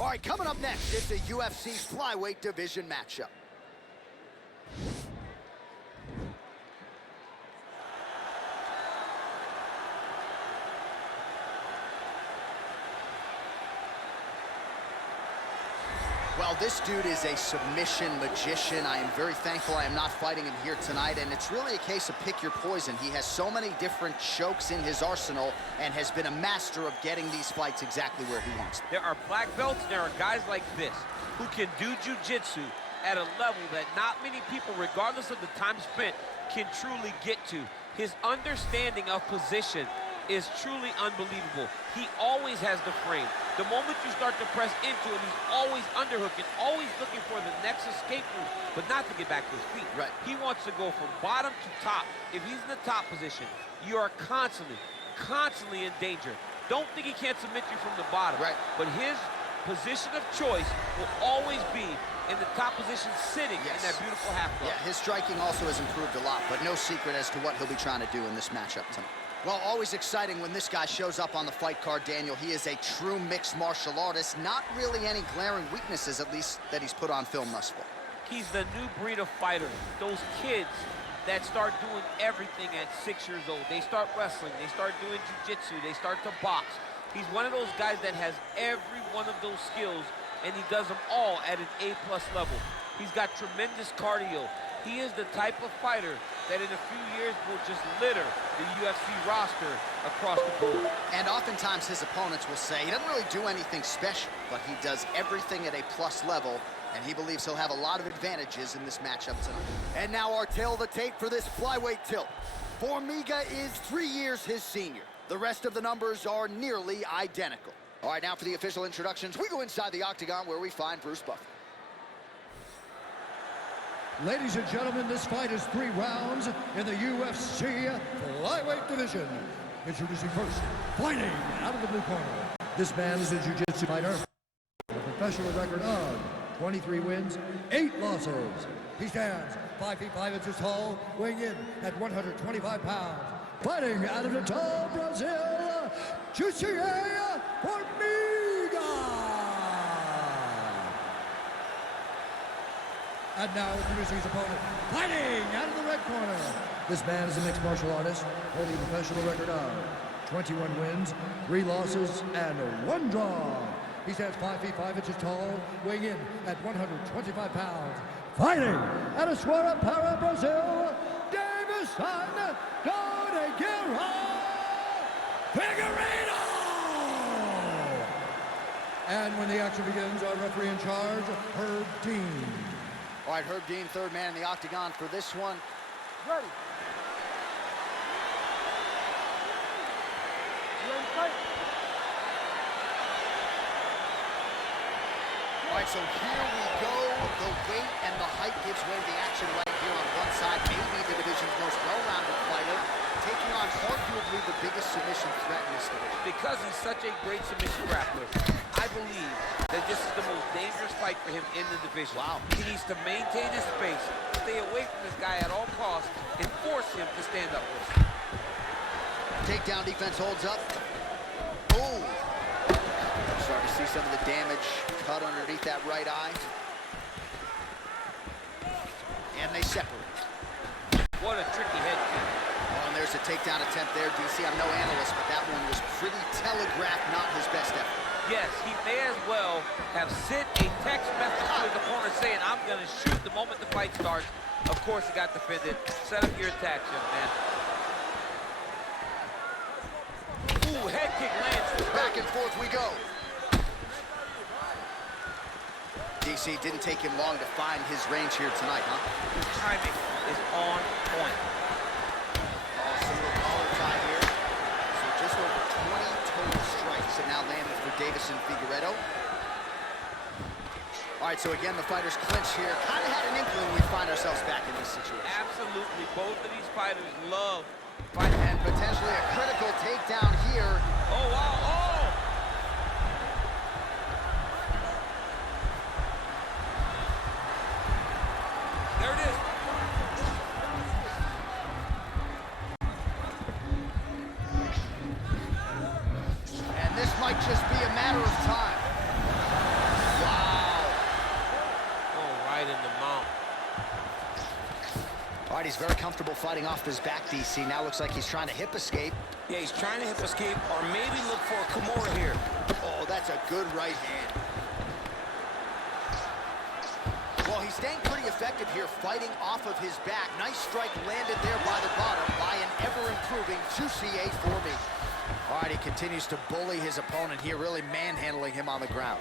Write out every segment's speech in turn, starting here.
All right, coming up next is the UFC flyweight division matchup. Well, this dude is a submission magician. I am very thankful I am not fighting him here tonight, and it's really a case of pick your poison. He has so many different chokes in his arsenal and has been a master of getting these fights exactly where he wants them. There are black belts, there are guys like this who can do jiu-jitsu at a level that not many people, regardless of the time spent, can truly get to. His understanding of position is truly unbelievable. He always has the frame. The moment you start to press into it, he's always underhooking, always looking for the next escape route, but not to get back to his feet. Right. He wants to go from bottom to top. If he's in the top position, you are constantly in danger. Don't think he can't submit you from the bottom. Right. But his position of choice will always be in the top position, sitting in that beautiful half guard. Yeah, his striking also has improved a lot, but no secret as to what he'll be trying to do in this matchup tonight. Well, always exciting when this guy shows up on the fight card, Daniel. He is a true mixed martial artist. Not really any glaring weaknesses, at least, that he's put on film thus far. He's the new breed of fighter. Those kids that start doing everything at 6 years old. They start wrestling, they start doing jiu-jitsu, they start to box. He's one of those guys that has every one of those skills, and he does them all at an A+ level. He's got tremendous cardio. He is the type of fighter that in a few years will just litter the UFC roster across the board. And oftentimes his opponents will say he doesn't really do anything special, but he does everything at a plus level, and he believes he'll have a lot of advantages in this matchup tonight. And now our tail of the tape for this flyweight tilt. Formiga is 3 years his senior. The rest of the numbers are nearly identical. All right, now for the official introductions, we go inside the octagon where we find Bruce Buffer. Ladies and gentlemen, this fight is 3 rounds in the UFC flyweight division. Introducing first, fighting out of the blue corner. This man is a jiu-jitsu fighter with a professional record of 23 wins, 8 losses. He stands 5 feet 5 inches tall, weighing in at 125 pounds. Fighting out of Natal, Brazil, Jussier Formiga. And now introducing his opponent, fighting out of the red corner. This man is a mixed martial artist, holding a professional record of 21 wins, 3 losses, and 1 draw. He stands 5 feet 5 inches tall, weighing in at 125 pounds. Fighting out of Suara Para, Brazil, Deiverson Figueiredo. And when the action begins, our referee in charge, Herb Dean. All right, Herb Dean, third man in the octagon for this one. Ready. Ready to fight? All right, so here we go. The weight and the height gives way to the action right here on one side. Maybe the division's most well-rounded fighter, taking on arguably the biggest submission threat in this division. Because he's such a great submission grappler, I believe that this is the most dangerous fight for him in the division. Wow. He needs to maintain his space, stay away from this guy at all costs, and force him to stand up with him. Takedown defense holds up. Boom. Starting to see some of the damage cut underneath that right eye. And they separate. What a tricky head kick. Oh, and there's a takedown attempt there, DC. I'm no analyst, but that one was pretty telegraphed, not his best effort. Yes, he may as well have sent a text message to his opponent saying, I'm going to shoot the moment the fight starts. Of course, he got defended. Set up your attacks, young man. Ooh, head kick lands. Back and forth we go. DC, didn't take him long to find his range here tonight, huh? His timing is on point. Oh, single collar tie here. So just over 20 total strikes have now landed for Deiverson Figueiredo. All right, so again, the fighters clinch here. Kind of had an inkling we find ourselves back in this situation. Absolutely. Both of these fighters love fighting. And potentially a critical takedown here. Oh, wow. Oh! There it is. And this might just be a matter of time. he's very comfortable fighting off his back, DC. Now looks like he's trying to hip escape. Yeah, he's trying to hip escape or maybe look for a Kimura here. Oh, that's a good right hand. Well, he's staying pretty effective here, fighting off of his back. Nice strike landed there by the bottom by an ever-improving Jussier Formiga. All right, he continues to bully his opponent here, really manhandling him on the ground.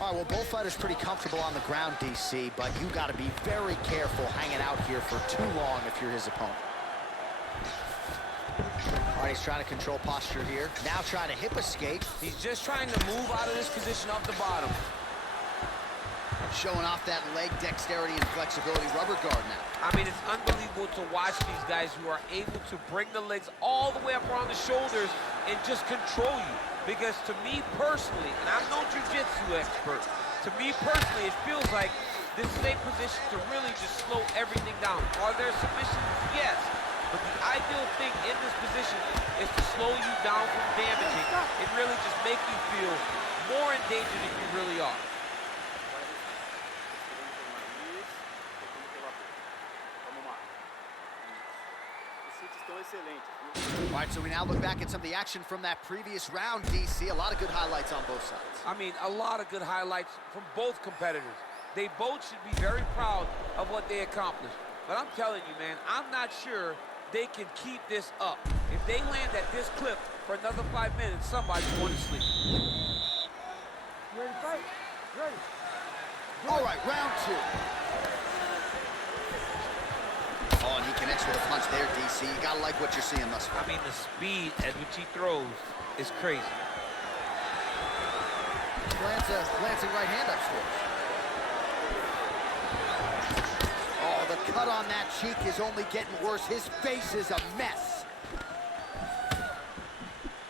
All right, well, both fighters pretty comfortable on the ground, DC, but you got to be very careful hanging out here for too long if you're his opponent. All right, he's trying to control posture here. Now trying to hip escape. He's just trying to move out of this position off the bottom. Showing off that leg dexterity and flexibility rubber guard now. I mean, it's unbelievable to watch these guys who are able to bring the legs all the way up around the shoulders and just control you. Because to me personally, and I'm no jiu-jitsu expert, to me personally, it feels like this is a position to really just slow everything down. Are there submissions? Yes. But the ideal thing in this position is to slow you down from damaging and really just make you feel more in danger than you really are. All right, so we now look back at some of the action from that previous round, DC. A lot of good highlights on both sides. I mean, a lot of good highlights from both competitors. They both should be very proud of what they accomplished. But I'm telling you, man, I'm not sure they can keep this up. If they land at this clip for another 5 minutes, somebody's going to sleep. You ready to fight? Ready. All right, round two. Oh, and he connects with a punch there, DC. You gotta like what you're seeing thus far. I mean, the speed at which he throws is crazy. Glancing right hand upstairs. Oh, the cut on that cheek is only getting worse. His face is a mess.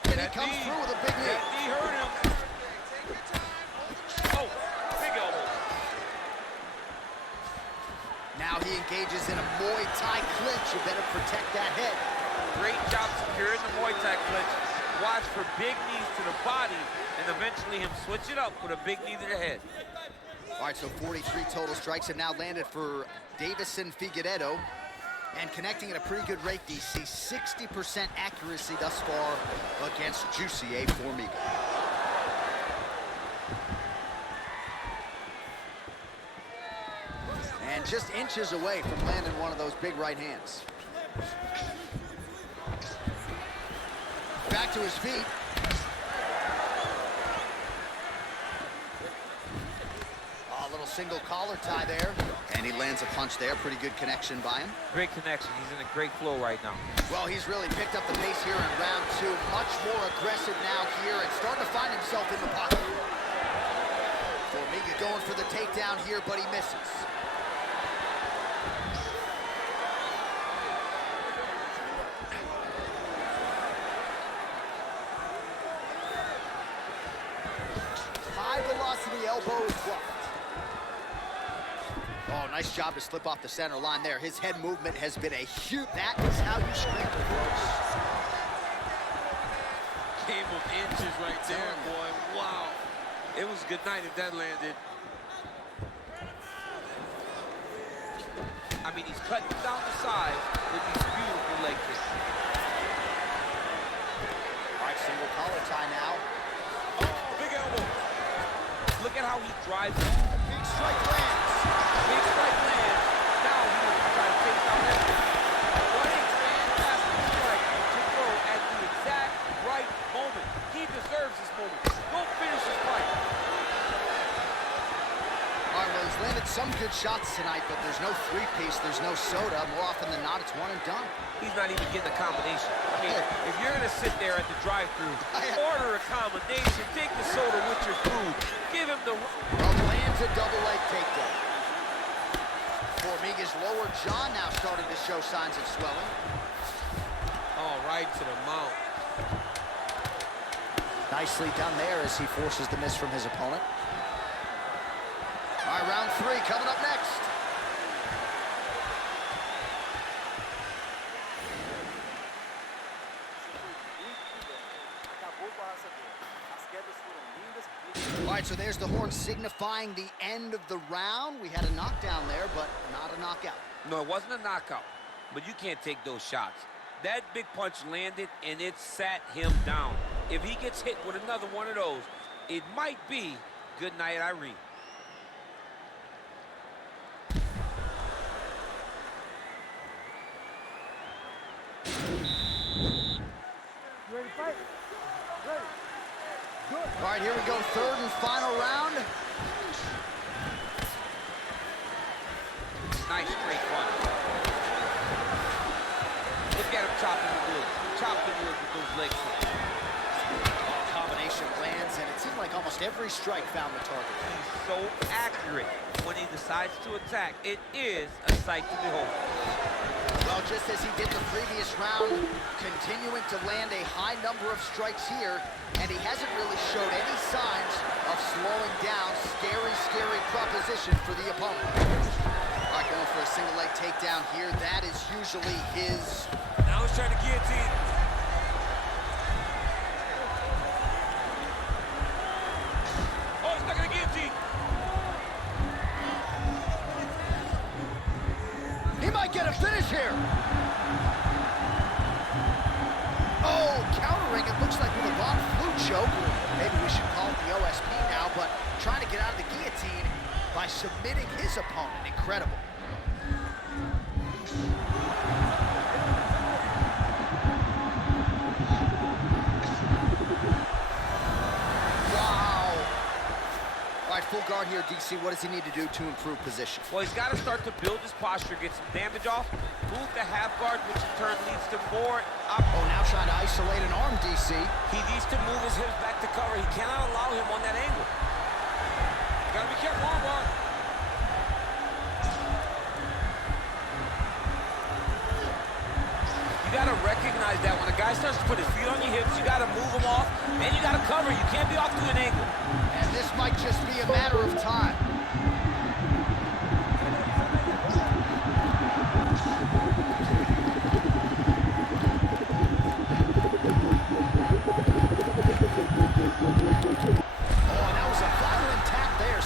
And he comes through with a big knee. That knee hurt him. Oh, big elbow. Now he engages in a Muay Thai clinch. You better protect that head. Great job securing the Muay Thai clinch. Watch for big knees to the body and eventually him switch it up with a big knee to the head. All right, so 43 total strikes have now landed for Deiverson Figueiredo. And connecting at a pretty good rate, DC. 60% accuracy thus far against Jussier Formiga. And just inches away from landing one of those big right hands. Back to his feet. Oh, a little single collar tie there. And he lands a punch there. Pretty good connection by him. Great connection. He's in a great flow right now. Well, he's really picked up the pace here in round two. Much more aggressive now here and starting to find himself in the pocket. Formiga going for the takedown here, but he misses. High-velocity elbow is blocked. Oh, nice job to slip off the center line there. His head movement has been a huge... That is how you scream for folks. Game of inches right there, boy. Wow. It was a good night if that landed. I mean, he's cutting down the sides with these beautiful leg kicks. All right, single collar tie now. Oh, big elbow. Look at how he drives. Big strike lands. Big strike lands. Now he will try to take down that. What a fantastic strike to throw at the exact right moment. He deserves this moment. Go finish his fight. All right, well, he's landed some good shots tonight, but there's no three-piece, there's no soda. More often than not, it's one and done. He's not even getting a combination. I mean, if you're going to sit there at the drive-thru, order a combination, take the soda with your food, give him the... Well, lands a double leg takedown. Formiga's lower jaw now starting to show signs of swelling. Oh, right to the mount. Nicely done there as he forces the miss from his opponent. All right, round three coming up next. All right, so there's the horn signifying the end of the round. We had a knockdown there, but not a knockout. No, it wasn't a knockout, but you can't take those shots. That big punch landed, and it sat him down. If he gets hit with another one of those, it might be good night, Irene. Ready to fight? Ready. Good. All right, here we go, third and final round. Nice straight punch. Look at him chopping the wood. Chopping the wood with those legs. Combination lands, and it seemed like almost every strike found the target. He's so accurate when he decides to attack. It is a sight to behold. Well, just as he did the previous round, continuing to land a high number of strikes here, and he hasn't really showed any signs of slowing down. Scary, scary proposition for the opponent. All right, going for a single leg takedown here. That is usually his... Now he's trying to guillotine. Oh, he's not going to guillotine. He might get a finish here. Oh, countering, it looks like with a long flu choke. Maybe we should call it the OSP now, but trying to get out of the guillotine by submitting his opponent. Incredible. Wow. All right, full guard here, DC. What does he need to do to improve position? Well, he's got to start to build his posture, get some damage off, move the half guard, which in turn leads to more... Oh, now trying to isolate an arm, DC. He needs to move his hips back to cover. He cannot allow him on that angle. You gotta be careful, armbar. You got to recognize that when a guy starts to put his feet on your hips, you got to move him off, and you got to cover. You can't be off to an angle. And this might just be a matter of time.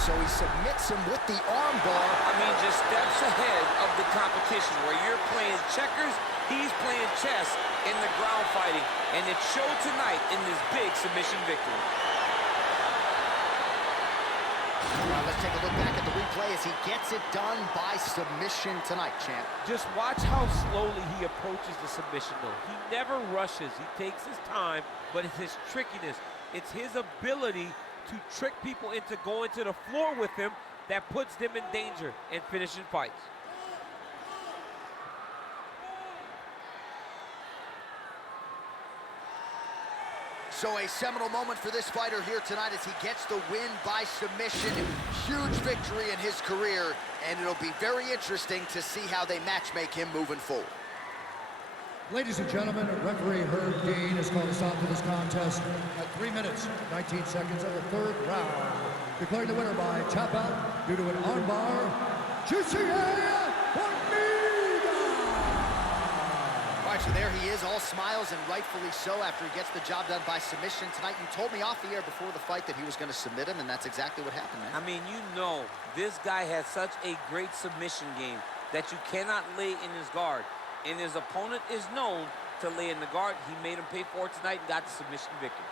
So he submits him with the arm bar. I mean, just steps ahead of the competition. Where you're playing checkers, he's playing chess in the ground fighting. And it showed tonight in this big submission victory. All right, let's take a look back at the replay as he gets it done by submission tonight, champ. Just watch how slowly he approaches the submission, though. He never rushes. He takes his time, but it's his trickiness. It's his ability to trick people into going to the floor with him that puts them in danger and finishing fights. So a seminal moment for this fighter here tonight as he gets the win by submission. Huge victory in his career, and it'll be very interesting to see how they matchmake him moving forward. Ladies and gentlemen, referee Herb Dean has called a stop to this contest at 3 minutes, 19 seconds of the third round. Declaring the winner by tap out due to an armbar, Jussier Formiga! All right, so there he is, all smiles and rightfully so after he gets the job done by submission tonight. You told me off the air before the fight that he was going to submit him, and that's exactly what happened, man. I mean, you know, this guy has such a great submission game that you cannot lay in his guard. And his opponent is known to lay in the guard. He made him pay for it tonight and got the submission victory.